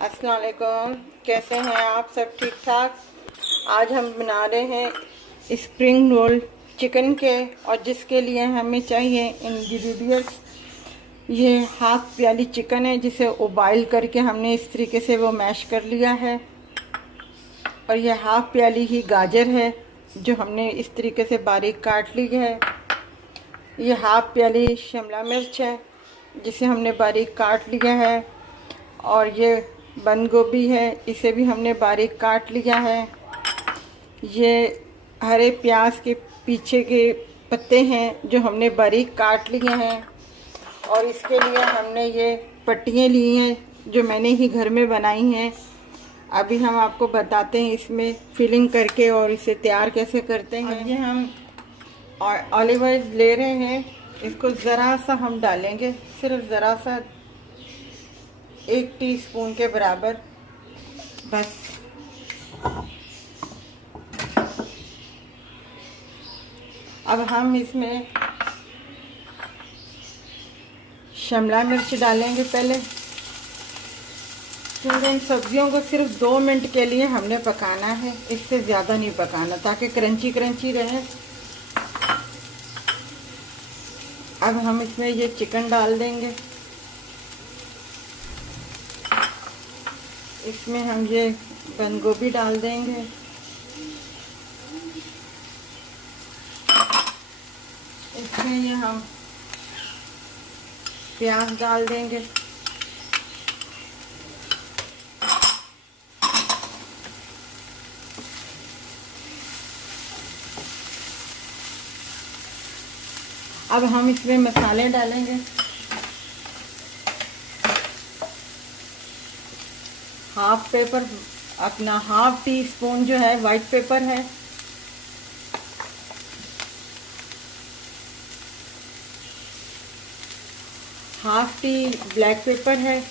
अस्सलाम वालेकुम। कैसे हैं आप सब? ठीक ठाक। आज हम बना रहे हैं स्प्रिंग रोल चिकन के, और जिसके लिए हमें चाहिए इंग्रेडिएंट्स। ये हाफ प्याली चिकन है जिसे उबाइल करके हमने इस तरीके से वो मैश कर लिया है, और ये हाफ प्याली ही गाजर है जो हमने इस तरीके से बारीक काट ली है। ये हाफ प्याली शिमला मिर्च है जिसे हमने बारीक काट लिया है, और ये बंद गोभी है, इसे भी हमने बारीक काट लिया है। ये हरे प्याज के पीछे के पत्ते हैं जो हमने बारीक काट लिए हैं, और इसके लिए हमने ये पट्टियाँ ली हैं जो मैंने ही घर में बनाई हैं। अभी हम आपको बताते हैं इसमें फिलिंग करके और इसे तैयार कैसे करते हैं। ये हम ऑलिव ऑयल ले रहे हैं, इसको ज़रा सा हम डालेंगे, सिर्फ ज़रा सा 1 टीस्पून के बराबर बस। अब हम इसमें शिमला मिर्च डालेंगे पहले, क्योंकि इन सब्जियों को सिर्फ 2 मिनट के लिए हमने पकाना है, इससे ज़्यादा नहीं पकाना, ताकि क्रंची क्रंची रहे। अब हम इसमें ये चिकन डाल देंगे। इसमें हम ये बंद गोभी डाल देंगे। इसमें ये हम प्याज डाल देंगे। अब हम इसमें मसाले डालेंगे। हाफ टी स्पून जो है वाइट पेपर है, हाफ टी ब्लैक पेपर है,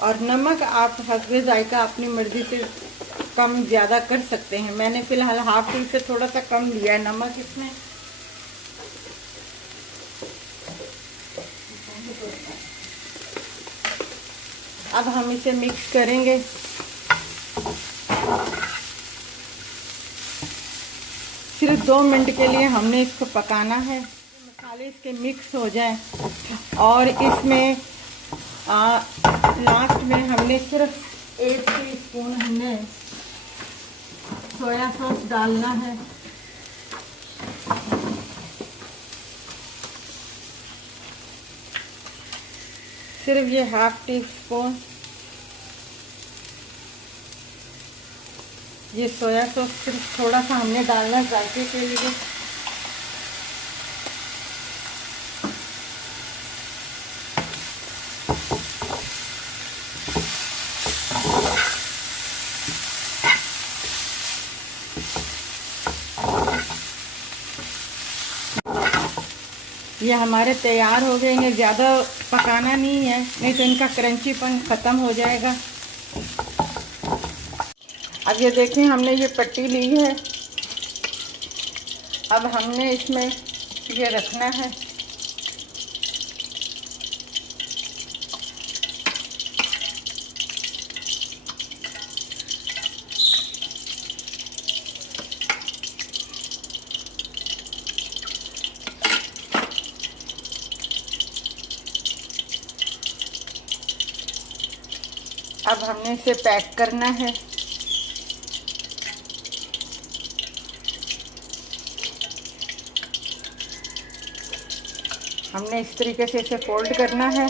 और नमक आप हस्बे जायका अपनी मर्जी से कम ज़्यादा कर सकते हैं। मैंने फ़िलहाल हाफ टी से थोड़ा सा कम लिया है नमक इसमें। अब हम इसे मिक्स करेंगे। सिर्फ 2 मिनट के लिए हमने इसको पकाना है। मसाले इसके मिक्स हो जाएं, और इसमें लास्ट में हमने सिर्फ 1 टीस्पून हमने सोया सॉस डालना है। सिर्फ ये हाफ टी स्पून ये सोया सॉस सिर्फ थोड़ा सा हमने डालना जायके के लिए। ये हमारे तैयार हो गए। इन्हें ज़्यादा पकाना नहीं है, नहीं तो इनका क्रंचीपन ख़त्म हो जाएगा। अब ये देखें, हमने ये पट्टी ली है। अब हमने इसमें ये रखना है। अब हमने इसे पैक करना है। हमने इस तरीके से इसे फोल्ड करना है।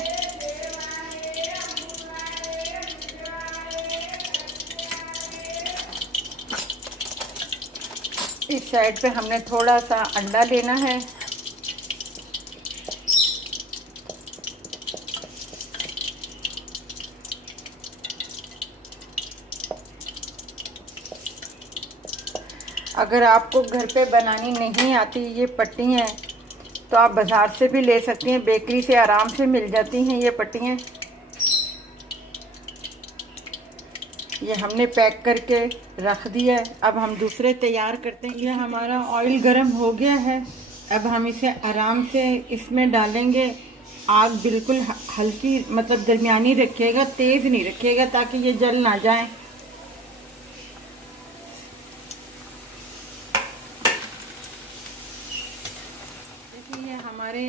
इस साइड पे हमने थोड़ा सा अंडा लेना है। अगर आपको घर पे बनानी नहीं आती ये पट्टियाँ, तो आप बाज़ार से भी ले सकती हैं, बेकरी से आराम से मिल जाती हैं ये पट्टियाँ। ये हमने पैक करके रख दिया है। अब हम दूसरे तैयार करते हैं। ये हमारा ऑयल गर्म हो गया है। अब हम इसे आराम से इसमें डालेंगे। आग बिल्कुल हल्की मतलब दरमियानी रखिएगा, तेज़ नहीं रखिएगा ताकि ये जल ना जाए। देखिए ये हमारे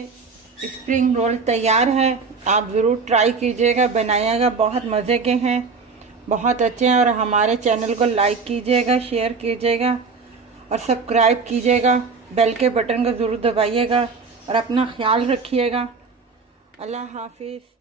स्प्रिंग रोल तैयार है। आप ज़रूर ट्राई कीजिएगा, बनाइएगा, बहुत मज़े के हैं, बहुत अच्छे हैं। और हमारे चैनल को लाइक कीजिएगा, शेयर कीजिएगा और सब्सक्राइब कीजिएगा। बेल के बटन को ज़रूर दबाइएगा और अपना ख्याल रखिएगा। अल्लाह हाफिज़।